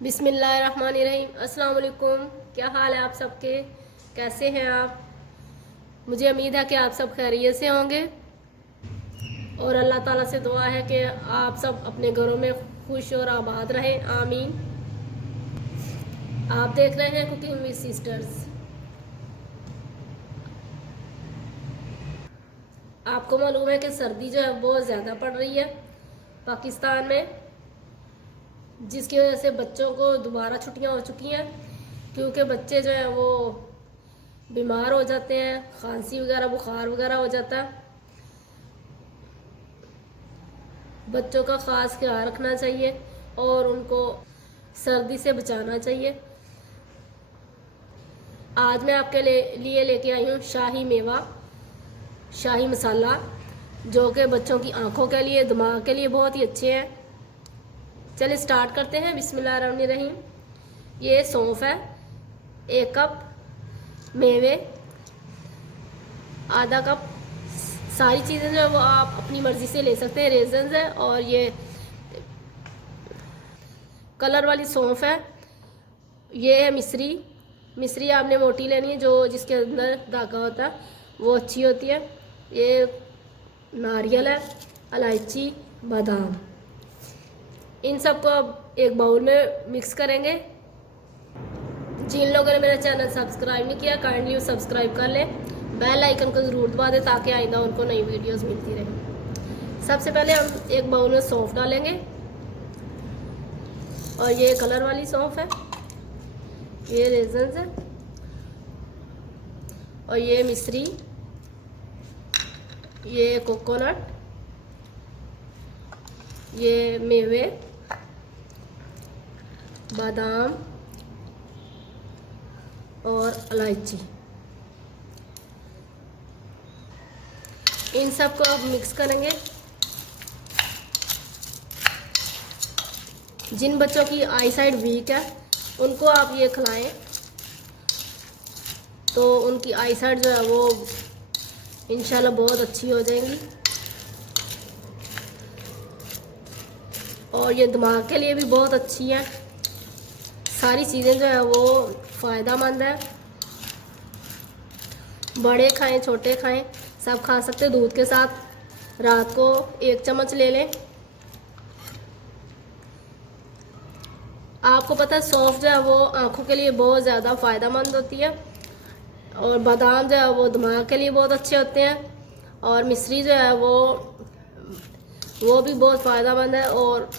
बिस्मिल्लाहिर्रहमानिर्रहीम। अस्सलाम वालेकुम। क्या हाल है आप सबके, कैसे हैं आप? मुझे उम्मीद है कि आप सब खैरियत से होंगे और अल्लाह ताला से दुआ है कि आप सब अपने घरों में खुश और आबाद रहें, आमीन। आप देख रहे हैं कुकिंग विद सिस्टर्स। आपको मालूम है कि सर्दी जो है बहुत ज़्यादा पड़ रही है पाकिस्तान में, जिसकी वजह से बच्चों को दोबारा छुट्टियां हो चुकी हैं, क्योंकि बच्चे जो हैं वो बीमार हो जाते हैं, खांसी वगैरह बुखार वगैरह हो जाता है। बच्चों का ख़ास ख्याल रखना चाहिए और उनको सर्दी से बचाना चाहिए। आज मैं आपके लिए लेके आई हूँ शाही मेवा, शाही मसाला, जो कि बच्चों की आँखों के लिए, दिमाग के लिए बहुत ही अच्छे हैं। चलिए स्टार्ट करते हैं। बिस्मिल्लाहिर्रहमानिर्रहीम। ये सौंफ है, 1 कप मेवे, आधा कप, सारी चीज़ें जो है वो आप अपनी मर्ज़ी से ले सकते हैं। रेजन्स है और ये कलर वाली सौंफ है। ये है मिश्री। मिश्री आपने मोटी लेनी है, जो जिसके अंदर धागा होता है वो अच्छी होती है। ये नारियल है, इलायची, बादाम, इन सबको अब एक बाउल में मिक्स करेंगे। जिन लोगों ने मेरा चैनल सब्सक्राइब नहीं किया, काइंडली सब्सक्राइब कर लें, बेल आइकन को ज़रूर दबा दें ताकि आइंदा उनको नई वीडियोस मिलती रहे। सबसे पहले हम एक बाउल में सौंफ डालेंगे और ये कलर वाली सौंफ है, ये रेजन्स है और ये मिश्री, ये कोकोनट, ये मेवे, बादाम और इलायची, इन सब को अब मिक्स करेंगे। जिन बच्चों की आई साइड वीक है उनको आप ये खिलाएं तो उनकी आई साइड जो है वो इंशाल्लाह बहुत अच्छी हो जाएंगी। और ये दिमाग के लिए भी बहुत अच्छी है। सारी चीज़ें जो है वो फ़ायदेमंद है। बड़े खाएं छोटे खाएं सब खा सकते हैं। दूध के साथ रात को 1 चम्मच ले लें। आपको पता है सौंफ जो है वो आँखों के लिए बहुत ज़्यादा फ़ायदेमंद होती है और बादाम जो है वो दिमाग के लिए बहुत अच्छे होते हैं और मिश्री जो है वो भी बहुत फ़ायदेमंद है और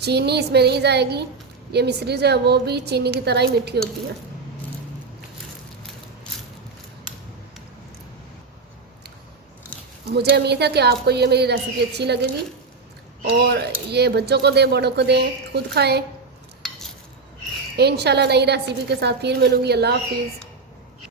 चीनी इसमें नहीं जाएगी। ये मिश्री जो है वो भी चीनी की तरह ही मीठी होती है। मुझे उम्मीद है कि आपको ये मेरी रेसिपी अच्छी लगेगी और ये बच्चों को दें, बड़ों को दें, खुद खाएं। इंशाल्लाह नई रेसिपी के साथ फिर मिलूंगी। अल्लाह हाफिज़।